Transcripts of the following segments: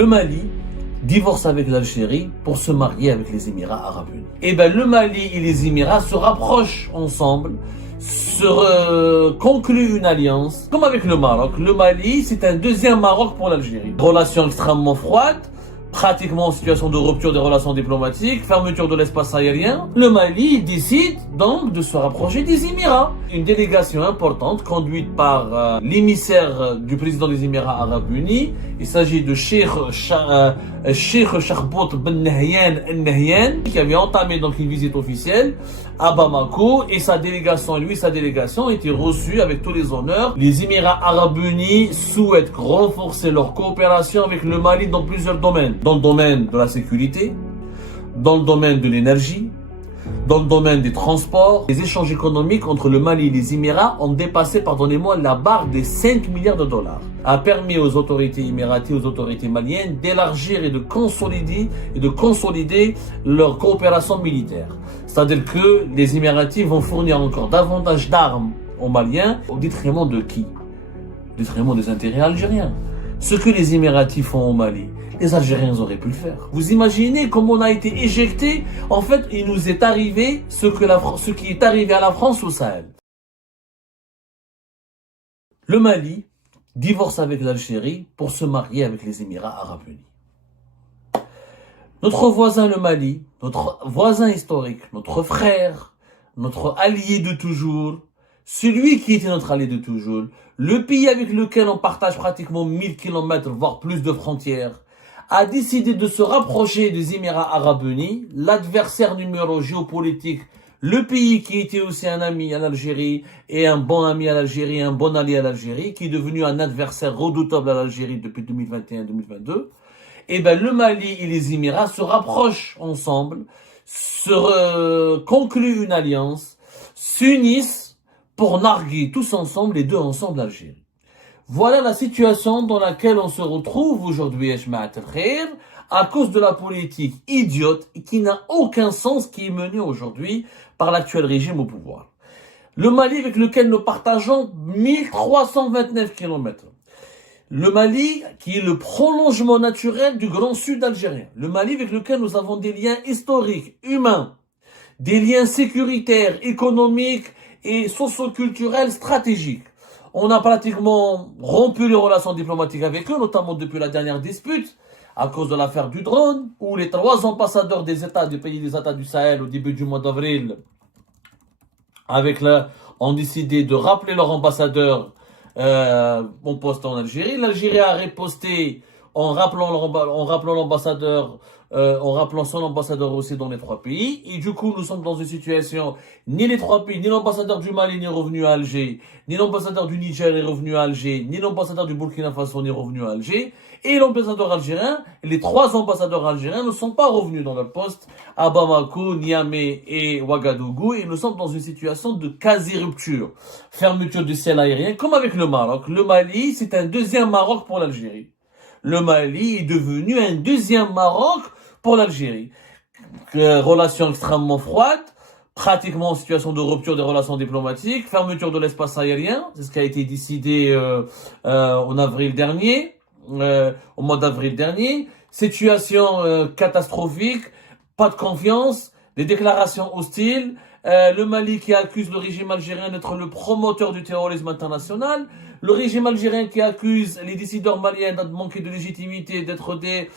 Le Mali divorce avec l'Algérie pour se marier avec les Émirats Arabes Unis. Et bien le Mali et les Émirats se rapprochent ensemble, concluent une alliance, comme avec le Maroc. Le Mali, c'est un deuxième Maroc pour l'Algérie. Relation extrêmement froide, pratiquement en situation de rupture des relations diplomatiques, fermeture de l'espace aérien. Le Mali décide donc de se rapprocher des Émirats. Une délégation importante conduite par l'émissaire du président des Émirats Arabes Unis. Il s'agit de Cheikh Sharbout Ben Nahyan Al-Nahyan, qui avait entamé donc une visite officielle à Bamako, et sa délégation étaient reçus avec tous les honneurs. Les Émirats Arabes Unis souhaitent renforcer leur coopération avec le Mali dans plusieurs domaines. Dans le domaine de la sécurité, dans le domaine de l'énergie, dans le domaine des transports. Les échanges économiques entre le Mali et les Émirats ont dépassé, pardonnez-moi, la barre des 5 milliards de dollars. A permis aux autorités émiraties, aux autorités maliennes d'élargir et de consolider leur coopération militaire. C'est-à-dire que les Émiratis vont fournir encore davantage d'armes aux Maliens au détriment de qui? Au détriment des intérêts algériens. Ce que les Émiratis font au Mali, les Algériens auraient pu le faire. Vous imaginez comment on a été éjecté? En fait, il nous est arrivé ce qui est arrivé à la France au Sahel. Le Mali divorce avec l'Algérie pour se marier avec les Émirats Arabes Unis. Notre voisin le Mali, notre voisin historique, notre frère, notre allié de toujours, celui qui était notre allié de toujours, le pays avec lequel on partage pratiquement 1000 km, voire plus de frontières, a décidé de se rapprocher des Émirats Arabes Unis, l'adversaire numéro géopolitique, le pays qui était aussi un ami à l'Algérie, et un bon ami à l'Algérie, un bon allié à l'Algérie, qui est devenu un adversaire redoutable à l'Algérie depuis 2021-2022. Et ben le Mali et les Émirats se rapprochent ensemble, concluent une alliance, s'unissent pour narguer tous ensemble, les deux ensemble, l'Algérie. Voilà la situation dans laquelle on se retrouve aujourd'hui, à cause de la politique idiote qui n'a aucun sens qui est menée aujourd'hui par l'actuel régime au pouvoir. Le Mali avec lequel nous partageons 1329 km. Le Mali qui est le prolongement naturel du Grand Sud algérien. Le Mali avec lequel nous avons des liens historiques, humains, des liens sécuritaires, économiques et socio-culturels stratégiques. On a pratiquement rompu les relations diplomatiques avec eux, notamment depuis la dernière dispute, à cause de l'affaire du drone, où les 3 ambassadeurs des États du Sahel au début du mois d'avril, ont décidé de rappeler leur ambassadeur en poste en Algérie. L'Algérie a riposté en rappelant l'ambassadeur, en rappelant son ambassadeur aussi dans les 3 pays. Et du coup, nous sommes dans une situation, ni les 3 pays, ni l'ambassadeur du Mali n'est revenu à Alger, ni l'ambassadeur du Niger est revenu à Alger, ni l'ambassadeur du Burkina Faso n'est revenu à Alger. Et l'ambassadeur algérien, les 3 ambassadeurs algériens ne sont pas revenus dans leur poste à Bamako, Niamey et Ouagadougou. Et nous sommes dans une situation de quasi-rupture. Fermeture du ciel aérien, comme avec le Maroc. Le Mali, c'est un deuxième Maroc pour l'Algérie. Le Mali est devenu un deuxième Maroc pour l'Algérie. Relations extrêmement froides, pratiquement en situation de rupture des relations diplomatiques, fermeture de l'espace aérien, c'est ce qui a été décidé au mois d'avril dernier. Situation catastrophique, pas de confiance, des déclarations hostiles. Le Mali qui accuse le régime algérien d'être le promoteur du terrorisme international, le régime algérien qui accuse les décideurs maliens de manquer de légitimité, d'être des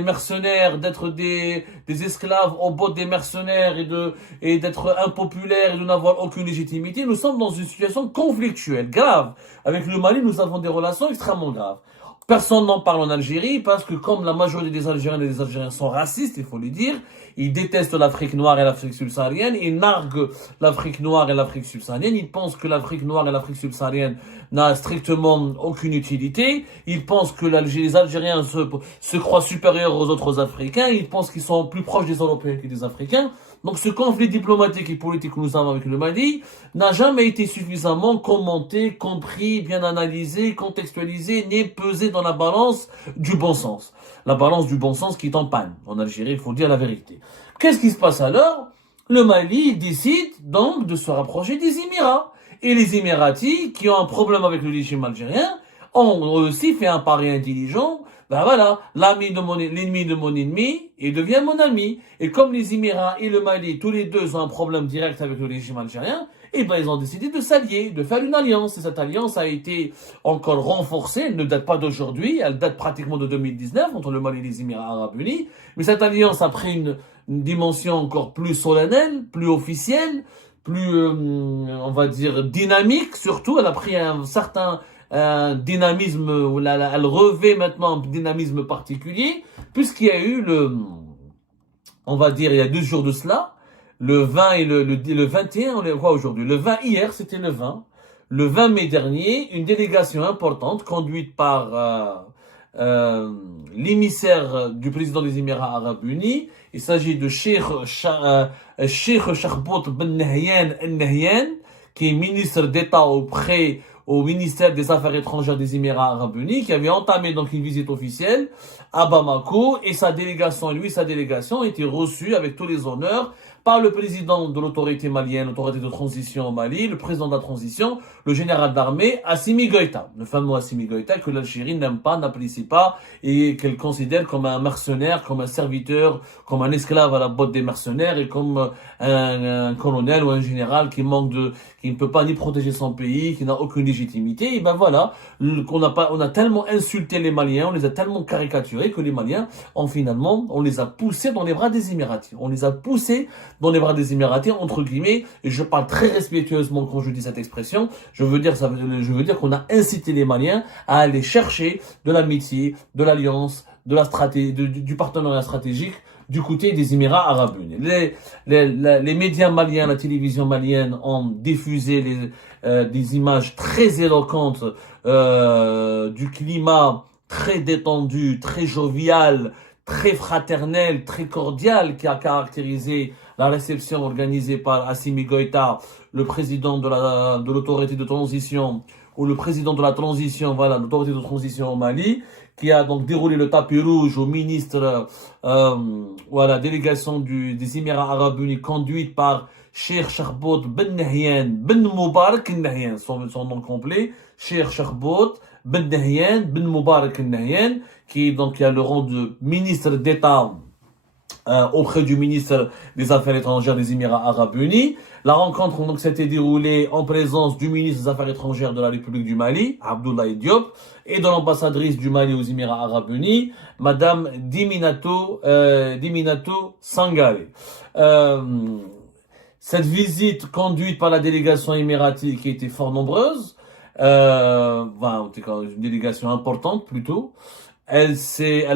mercenaires, d'être des esclaves au bord des mercenaires et d'être impopulaires et de n'avoir aucune légitimité. Nous sommes dans une situation conflictuelle, grave. Avec le Mali, nous avons des relations extrêmement graves. Personne n'en parle en Algérie parce que comme la majorité des Algériennes et des Algériens sont racistes, il faut le dire, ils détestent l'Afrique noire et l'Afrique subsaharienne, ils narguent l'Afrique noire et l'Afrique subsaharienne, ils pensent que l'Afrique noire et l'Afrique subsaharienne n'a strictement aucune utilité, ils pensent que les Algériens se croient supérieurs aux autres Africains, ils pensent qu'ils sont plus proches des Européens que des Africains. Donc ce conflit diplomatique et politique que nous avons avec le Mali n'a jamais été suffisamment commenté, compris, bien analysé, contextualisé, ni pesé dans la balance du bon sens. La balance du bon sens qui est en panne. En Algérie, il faut dire la vérité. Qu'est-ce qui se passe alors? Le Mali décide donc de se rapprocher des Émirats. Et les Émiratis, qui ont un problème avec le régime algérien, ont aussi fait un pari intelligent Ben voilà, l'ennemi de mon ennemi, il devient mon ami. Et comme les Émirats et le Mali, tous les deux ont un problème direct avec le régime algérien, et ben ils ont décidé de s'allier, de faire une alliance. Et cette alliance a été encore renforcée, elle ne date pas d'aujourd'hui, elle date pratiquement de 2019 entre le Mali et les Émirats arabes unis. Mais cette alliance a pris une dimension encore plus solennelle, plus officielle, plus, on va dire, dynamique surtout. Elle a pris un certain dynamisme, elle revêt maintenant un dynamisme particulier, puisqu'il y a eu on va dire, il y a 2 jours de cela, le 20 et le 21, on est quoi aujourd'hui? Le 20 hier, c'était le 20. Le 20 mai dernier, une délégation importante conduite par l'émissaire du président des Émirats arabes unis. Il s'agit de Cheikh Chahbout Ben Nahyan Al-Nahyan, qui est ministre d'État au ministère des Affaires étrangères des Émirats arabes unis, qui avait entamé donc une visite officielle à Bamako, et sa délégation a été reçue avec tous les honneurs par le président de l'autorité malienne, l'autorité de transition au Mali, le président de la transition, le général d'armée Assimi Goïta, le fameux Assimi Goïta que l'Algérie n'aime pas, n'apprécie pas, et qu'elle considère comme un mercenaire, comme un serviteur, comme un esclave à la botte des mercenaires, et comme un colonel ou un général qui ne peut pas ni protéger son pays, qui n'a aucune légitimité. Et ben voilà, on a tellement insulté les Maliens, on les a tellement caricaturés que les Maliens, on les a poussés dans les bras des Émiratis. On les a poussés dans les bras des Émiratis, entre guillemets, et je parle très respectueusement quand je dis cette expression. Je veux dire qu'on a incité les Maliens à aller chercher de l'amitié, de l'alliance, de la stratégie, du partenariat stratégique du côté des Émirats arabes unis. Les médias maliens, la télévision malienne ont diffusé des images très éloquentes du climat très détendu, très jovial, très fraternel, très cordial qui a caractérisé la réception organisée par Assimi Goïta, le président de l'autorité de transition, ou le président de la transition, voilà, l'autorité de transition au Mali, qui a donc déroulé le tapis rouge au ministre, voilà, délégation des Émirats arabes unis conduite par Cheikh Chahbout Ben Nahyan Ben Moubarak Nahyan, son nom complet, Cheikh Chahbout Ben Nahyan Ben Moubarak Nahyan, qui a le rang de ministre d'État auprès du ministre des Affaires étrangères des Émirats arabes unis. La rencontre donc s'était déroulée en présence du ministre des Affaires étrangères de la République du Mali, Abdoulaye Diop, et de l'ambassadrice du Mali aux Émirats arabes unis, Madame Diminato Sangare. Cette visite conduite par la délégation émiratie qui était fort nombreuse, une délégation importante plutôt, elle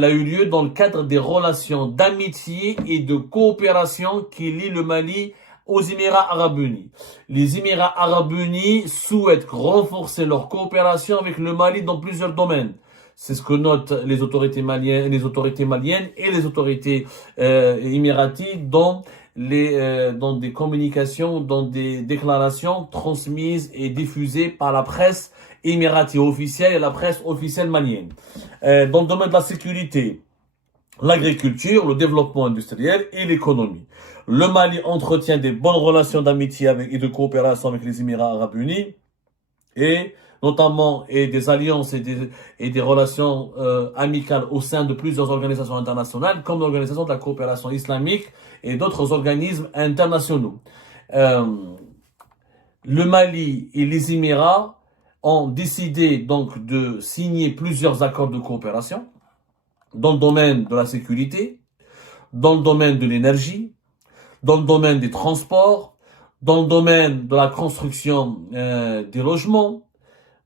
a eu lieu dans le cadre des relations d'amitié et de coopération qui lient le Mali aux Émirats arabes unis. Les Émirats arabes unis souhaitent renforcer leur coopération avec le Mali dans plusieurs domaines. C'est ce que notent les autorités maliennes et les autorités émiraties dans des communications, dans des déclarations transmises et diffusées par la presse émiratie officielle et la presse officielle malienne. Dans le domaine de la sécurité, l'agriculture, le développement industriel et l'économie. Le Mali entretient des bonnes relations d'amitié et de coopération avec les Émirats arabes unis, et notamment des alliances et des relations amicales au sein de plusieurs organisations internationales, comme l'Organisation de la coopération islamique et d'autres organismes internationaux. Le Mali et les Émirats ont décidé donc de signer plusieurs accords de coopération dans le domaine de la sécurité, dans le domaine de l'énergie, dans le domaine des transports, dans le domaine de la construction des logements.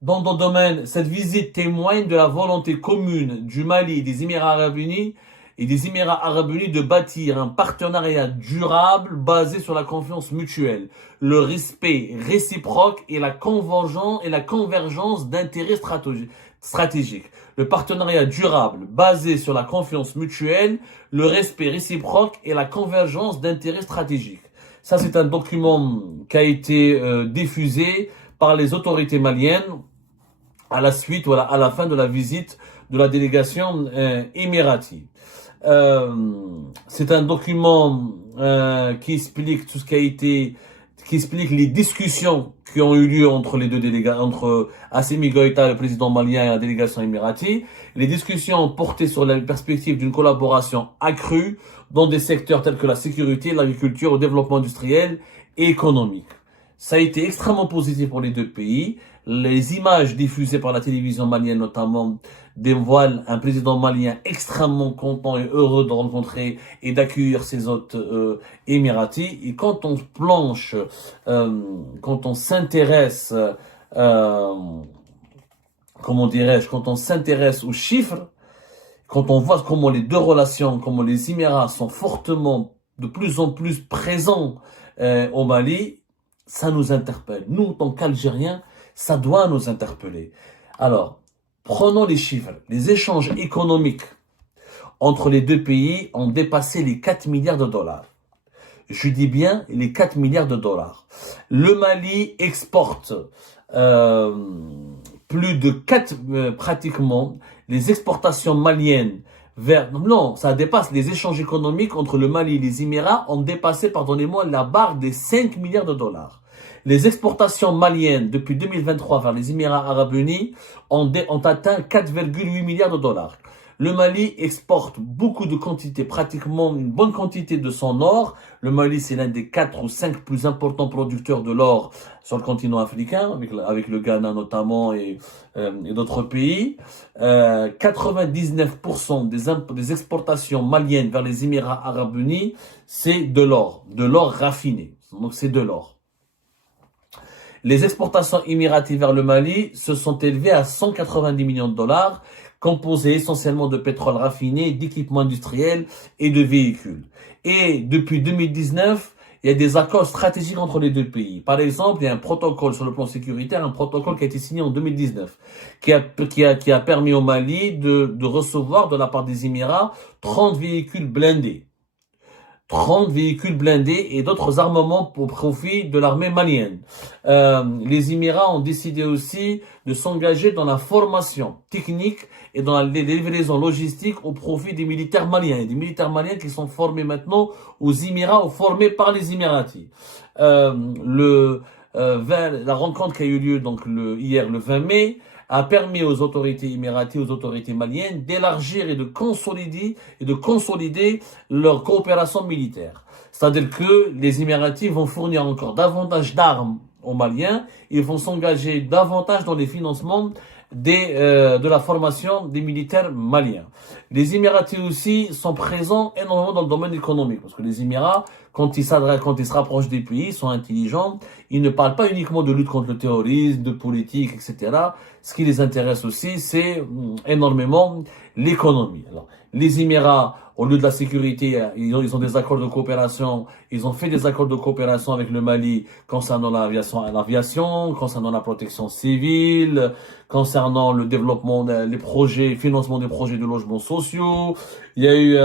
Dans le domaine, cette visite témoigne de la volonté commune du Mali et des Émirats arabes unis de bâtir un partenariat durable basé sur la confiance mutuelle, le respect réciproque et la convergence d'intérêts stratégiques. Le partenariat durable basé sur la confiance mutuelle, le respect réciproque et la convergence d'intérêts stratégiques. Ça, c'est un document qui a été diffusé par les autorités maliennes à la suite ou à la fin de la visite de la délégation émiratie. C'est un document qui explique tout ce qui qui explique les discussions qui ont eu lieu entre les deux délégats, entre Assimi Goïta, le président malien, et la délégation émirati. Les discussions ont porté sur la perspective d'une collaboration accrue dans des secteurs tels que la sécurité, l'agriculture, le développement industriel et économique. Ça a été extrêmement positif pour les deux pays. Les images diffusées par la télévision malienne notamment dévoilent un président malien extrêmement content et heureux de rencontrer et d'accueillir ses hôtes émiratis. Et quand on planche, quand on s'intéresse, comment dirais-je, quand on s'intéresse aux chiffres, quand on voit comment les deux relations, comment les Émirats sont fortement, de plus en plus présents au Mali, ça nous interpelle. Nous, en tant qu'Algériens, ça doit nous interpeller. Alors, prenons les chiffres. Les échanges économiques entre les deux pays ont dépassé les 4 milliards de dollars. Je dis bien les 4 milliards de dollars. Le Mali exporte plus de 4, pratiquement, les exportations maliennes vers... Non, ça dépasse les échanges économiques entre le Mali et les Émirats ont dépassé, pardonnez-moi, la barre des 5 milliards de dollars. Les exportations maliennes depuis 2023 vers les Émirats Arabes Unis ont atteint 4,8 milliards de dollars. Le Mali exporte beaucoup de quantités, pratiquement une bonne quantité de son or. Le Mali, c'est l'un des 4 ou 5 plus importants producteurs de l'or sur le continent africain, avec le Ghana notamment et d'autres pays. 99% des exportations maliennes vers les Émirats Arabes Unis, c'est de l'or raffiné. Donc c'est de l'or. Les exportations émiraties vers le Mali se sont élevées à 190 millions de dollars, composées essentiellement de pétrole raffiné, d'équipements industriels et de véhicules. Et depuis 2019, il y a des accords stratégiques entre les deux pays. Par exemple, il y a un protocole sur le plan sécuritaire, un protocole qui a été signé en 2019, qui a permis au Mali de recevoir de la part des Émirats 30 véhicules blindés. 30 véhicules blindés et d'autres armements pour profit de l'armée malienne. Les Émirats ont décidé aussi de s'engager dans la formation technique et dans la livraison logistique au profit des militaires maliens. Et des militaires maliens qui sont formés maintenant aux Émirats ou formés par les Émiratis. La rencontre qui a eu lieu donc hier le 20 mai a permis aux autorités émiraties, aux autorités maliennes d'élargir et de consolider leur coopération militaire. C'est-à-dire que les Émiratis vont fournir encore davantage d'armes aux Maliens, ils vont s'engager davantage dans les financements de la formation des militaires maliens. Les Émiratis aussi sont présents énormément dans le domaine économique, parce que les Émirats, quand ils se rapprochent des pays, ils sont intelligents, ils ne parlent pas uniquement de lutte contre le terrorisme, de politique, etc. Ce qui les intéresse aussi, c'est énormément l'économie. Alors, les Émirats, au lieu de la sécurité, ils ont des accords de coopération. Ils ont fait des accords de coopération avec le Mali concernant l'aviation, concernant la protection civile, concernant le développement des projets, financement des projets de logements sociaux. Il y a eu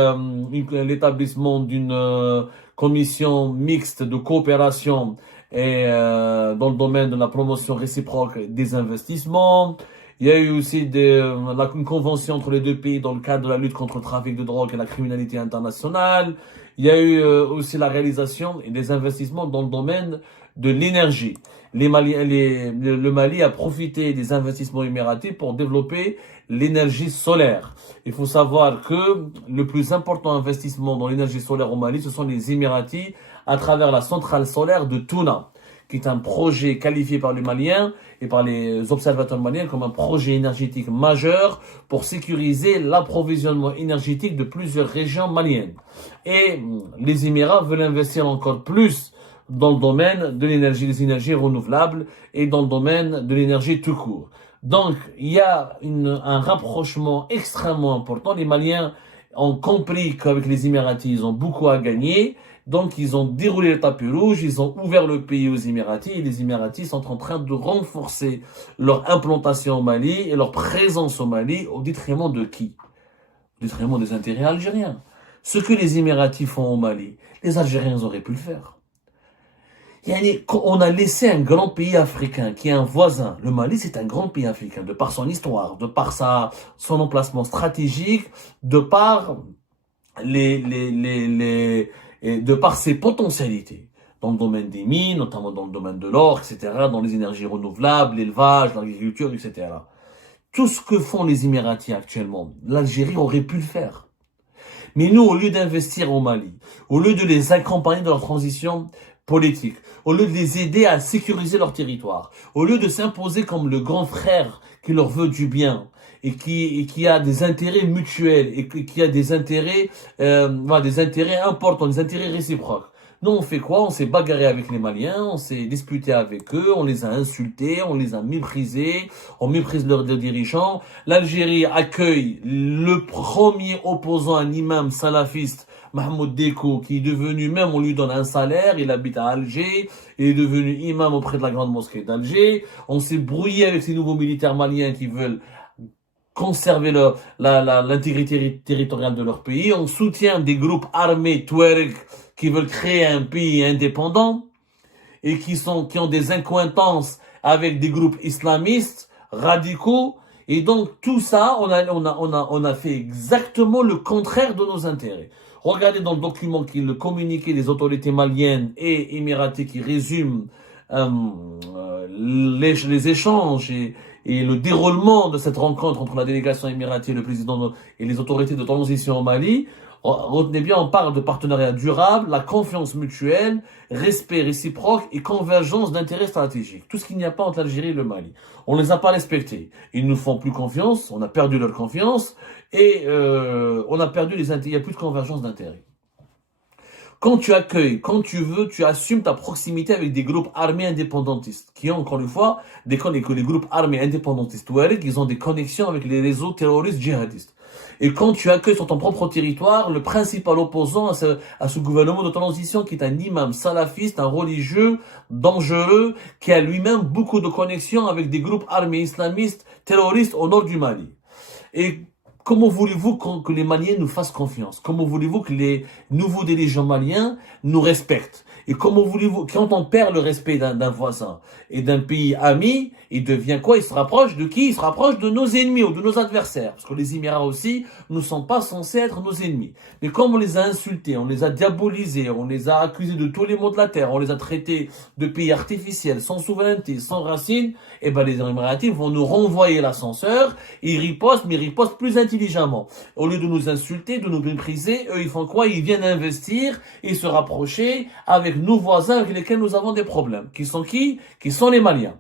l'établissement d'une commission mixte de coopération et dans le domaine de la promotion réciproque des investissements. Il y a eu aussi une convention entre les deux pays dans le cadre de la lutte contre le trafic de drogue et la criminalité internationale. Il y a eu aussi la réalisation et des investissements dans le domaine de l'énergie. Le Mali a profité des investissements émiratis pour développer l'énergie solaire. Il faut savoir que le plus important investissement dans l'énergie solaire au Mali, ce sont les Émiratis à travers la centrale solaire de Touna, qui est un projet qualifié par les Maliens et par les observateurs maliens comme un projet énergétique majeur pour sécuriser l'approvisionnement énergétique de plusieurs régions maliennes. Et les Émirats veulent investir encore plus dans le domaine de l'énergie, des énergies renouvelables et dans le domaine de l'énergie tout court. Donc, il y a un rapprochement extrêmement important. Les Maliens ont compris qu'avec les Émiratis, ils ont beaucoup à gagner. Donc, ils ont déroulé le tapis rouge, ils ont ouvert le pays aux Émiratis et les Émiratis sont en train de renforcer leur implantation au Mali et leur présence au Mali au détriment de qui? Au détriment des intérêts algériens. Ce que les Émiratis font au Mali, les Algériens auraient pu le faire. On a laissé un grand pays africain qui est un voisin. Le Mali, c'est un grand pays africain de par son histoire, de par son emplacement stratégique, de par de par ses potentialités. dans le domaine des mines, notamment dans le domaine de l'or, etc., dans les énergies renouvelables, l'élevage, l'agriculture, etc. Tout ce que font les Émiratis actuellement, l'Algérie aurait pu le faire. Mais nous, au lieu d'investir au Mali, au lieu de les accompagner dans leur transition politique, au lieu de les aider à sécuriser leur territoire, au lieu de s'imposer comme le grand frère qui leur veut du bien et qui a des intérêts mutuels et qui a des intérêts importants, des intérêts réciproques. Nous, on fait quoi? On s'est bagarré avec les Maliens, on s'est disputé avec eux, on les a insultés, on les a méprisés, on méprise leurs dirigeants. L'Algérie accueille le premier opposant, un imam salafiste, Mahmoud Deko, qui est devenu, même on lui donne un salaire, il habite à Alger, il est devenu imam auprès de la grande mosquée d'Alger. On s'est brouillé avec ces nouveaux militaires maliens qui veulent conserver l'intégrité territoriale de leur pays. On soutient des groupes armés Touareg qui veulent créer un pays indépendant et qui ont des accointances avec des groupes islamistes radicaux. Et donc tout ça, on a fait exactement le contraire de nos intérêts. Regardez dans le document le communiqué des autorités maliennes et émiraties qui résume les échanges et le déroulement de cette rencontre entre la délégation émiratie et le président et les autorités de transition au Mali. Retenez bien, on parle de partenariat durable, la confiance mutuelle, respect réciproque et convergence d'intérêts stratégiques. Tout ce qu'il n'y a pas entre l'Algérie et le Mali. On ne les a pas respectés. Ils ne nous font plus confiance, on a perdu leur confiance et on a perdu il n'y a plus de convergence d'intérêts. Quand tu accueilles, quand tu veux, tu assumes ta proximité avec des groupes armés indépendantistes, qui ont encore une fois les groupes armés indépendantistes Touareg, ils ont des connexions avec les réseaux terroristes djihadistes. Et quand tu accueilles sur ton propre territoire le principal opposant à ce gouvernement de transition qui est un imam salafiste, un religieux dangereux, qui a lui-même beaucoup de connexions avec des groupes armés islamistes terroristes au nord du Mali. Et comment voulez-vous que les Maliens nous fassent confiance? Comment voulez-vous que les nouveaux dirigeants maliens nous respectent? Et comment voulez-vous, quand on perd le respect d'un voisin et d'un pays ami, il devient quoi? Il se rapproche de qui? Il se rapproche de nos ennemis ou de nos adversaires. Parce que les Émirats aussi ne sont pas censés être nos ennemis. Mais comme on les a insultés, on les a diabolisés, on les a accusés de tous les maux de la terre, on les a traités de pays artificiels, sans souveraineté, sans racines, et ben les Émiratis vont nous renvoyer l'ascenseur, ils ripostent, mais ils ripostent plus intelligemment. Au lieu de nous insulter, de nous mépriser, eux ils font quoi? Ils viennent investir et se rapprocher avec nos voisins avec lesquels nous avons des problèmes. Qui sont qui? Qui sont les Maliens.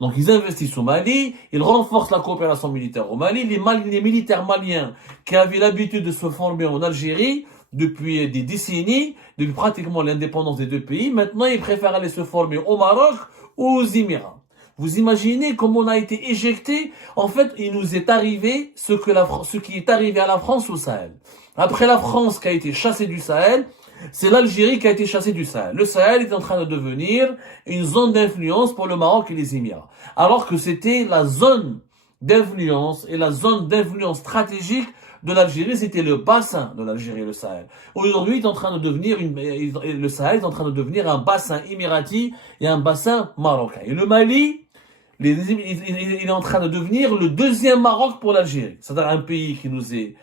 Donc ils investissent au Mali, ils renforcent la coopération militaire au Mali. Les militaires maliens qui avaient l'habitude de se former en Algérie depuis des décennies, depuis pratiquement l'indépendance des deux pays, maintenant ils préfèrent aller se former au Maroc ou aux Émirats. Vous imaginez comment on a été éjecté? En fait, il nous est arrivé ce qui est arrivé à la France au Sahel. Après la France qui a été chassée du Sahel, c'est l'Algérie qui a été chassée du Sahel. Le Sahel est en train de devenir une zone d'influence pour le Maroc et les Émirats. Alors que c'était la zone d'influence et la zone d'influence stratégique de l'Algérie, c'était le bassin de l'Algérie, le Sahel. Aujourd'hui, il est en train de devenir le Sahel est en train de devenir un bassin émirati et un bassin marocain. Et le Mali, il est en train de devenir le deuxième Maroc pour l'Algérie. C'est-à-dire un pays qui nous est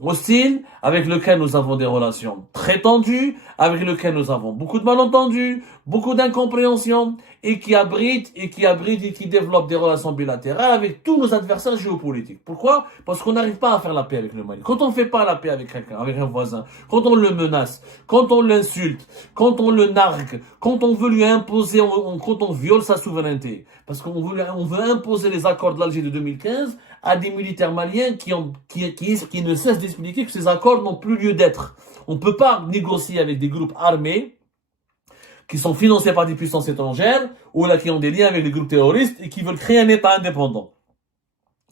hostile, avec lequel nous avons des relations très tendues, avec lequel nous avons beaucoup de malentendus, beaucoup d'incompréhension, et qui abrite et qui développe des relations bilatérales avec tous nos adversaires géopolitiques. Pourquoi? Parce qu'on n'arrive pas à faire la paix avec le Mali. Quand on ne fait pas la paix avec quelqu'un, avec un voisin, quand on le menace, quand on l'insulte, quand on le nargue, quand on veut lui imposer, quand on viole sa souveraineté, parce qu'on veut imposer les accords de l'Alger de 2015 à des militaires maliens qui ne cessent d'expliquer que ces accords n'ont plus lieu d'être. On ne peut pas négocier avec des groupes armés qui sont financés par des puissances étrangères ou là qui ont des liens avec les groupes terroristes et qui veulent créer un État indépendant,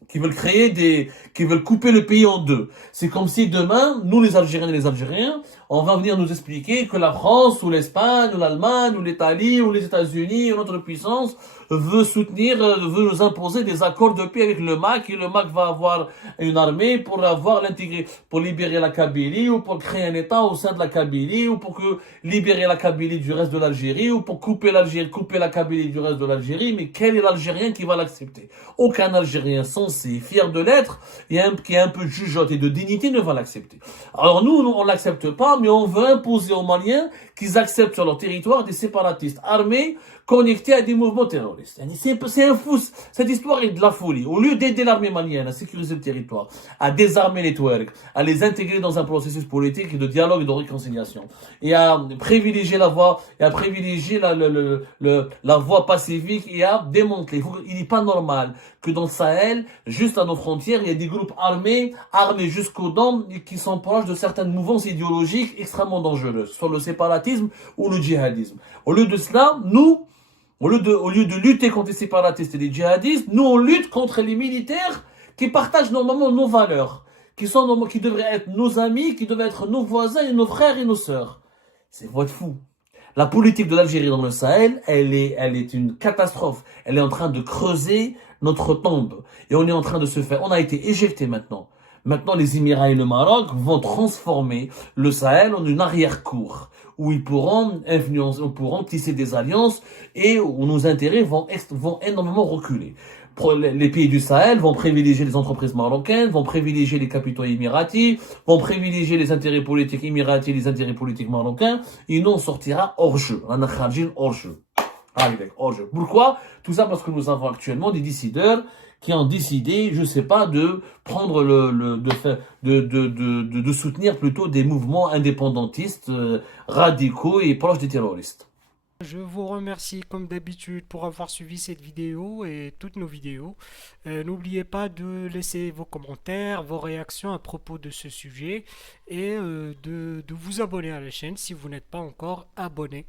qui veulent couper le pays en deux. C'est comme si demain, nous les Algériens et les Algériens, on va venir nous expliquer que la France ou l'Espagne ou l'Allemagne ou l'Italie ou les États-Unis ou notre puissance veut soutenir, veut nous imposer des accords de paix avec le MAC, et le MAC va avoir une armée pour pour libérer la Kabylie, ou pour créer un État au sein de la Kabylie, ou pour libérer la Kabylie du reste de l'Algérie, ou pour couper la Kabylie du reste de l'Algérie. Mais quel est l'Algérien qui va l'accepter? Aucun Algérien sensé, fier de l'être, qui est un peu de jugeote et de dignité ne va l'accepter. Alors nous, on l'accepte pas, mais on veut imposer aux Maliens qu'ils acceptent sur leur territoire des séparatistes armés connectés à des mouvements terroristes. C'est un fou. Cette histoire est de la folie. Au lieu d'aider l'armée malienne à sécuriser le territoire, à désarmer les Touaregs, à les intégrer dans un processus politique et de dialogue et de réconciliation, et à privilégier la voie, et à privilégier la voie pacifique, et à démanteler. Il n'est pas normal que dans le Sahel, juste à nos frontières, il y ait des groupes armés jusqu'aux dents, qui sont proches de certaines mouvances idéologiques extrêmement dangereuses, soit le séparatisme ou le djihadisme. Au lieu de cela, nous, au lieu de lutter contre les séparatistes et les djihadistes, nous on lutte contre les militaires qui partagent normalement nos valeurs, qui devraient être nos amis, qui devraient être nos voisins et nos frères et nos sœurs. C'est votre fou. La politique de l'Algérie dans le Sahel, elle est une catastrophe. Elle est en train de creuser notre tombe. Et on est en train de se faire, on a été éjecté maintenant. Maintenant, les Émirats et le Maroc vont transformer le Sahel en une arrière-cour où ils pourront tisser des alliances et où nos intérêts vont énormément reculer. Les pays du Sahel vont privilégier les entreprises marocaines, vont privilégier les capitaux émiratis, vont privilégier les intérêts politiques émiratis, les intérêts politiques marocains, et nous on sortira hors jeu. On a hors jeu. Hors jeu. Pourquoi? Tout ça parce que nous avons actuellement des décideurs qui ont décidé, je sais pas, de prendre de soutenir plutôt des mouvements indépendantistes, radicaux et proches des terroristes. Je vous remercie comme d'habitude pour avoir suivi cette vidéo et toutes nos vidéos. N'oubliez pas de laisser vos commentaires, vos réactions à propos de ce sujet et de vous abonner à la chaîne si vous n'êtes pas encore abonné.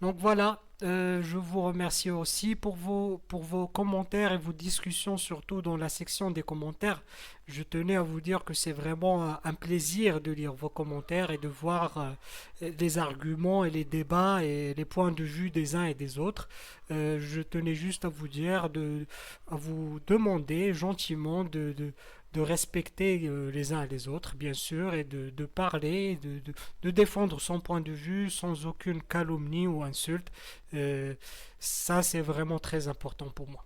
Donc voilà, je vous remercie aussi pour vos commentaires et vos discussions, surtout dans la section des commentaires. Je tenais à vous dire que c'est vraiment un plaisir de lire vos commentaires et de voir les arguments et les débats et les points de vue des uns et des autres. Je tenais juste à vous dire, à vous demander gentiment de respecter les uns et les autres, bien sûr, et de parler, de défendre son point de vue sans aucune calomnie ou insulte. Ça, c'est vraiment très important pour moi.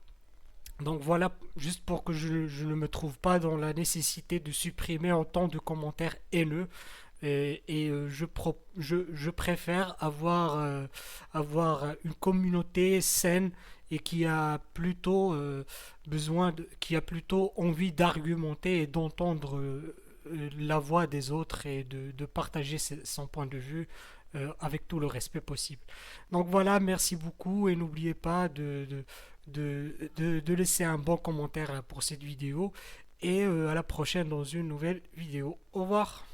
Donc voilà, juste pour que je ne me trouve pas dans la nécessité de supprimer autant de commentaires haineux. Je préfère avoir une communauté saine et qui a plutôt envie d'argumenter et d'entendre la voix des autres et de partager son point de vue avec tout le respect possible. Donc voilà, merci beaucoup et n'oubliez pas de laisser un bon commentaire pour cette vidéo et à la prochaine dans une nouvelle vidéo. Au revoir.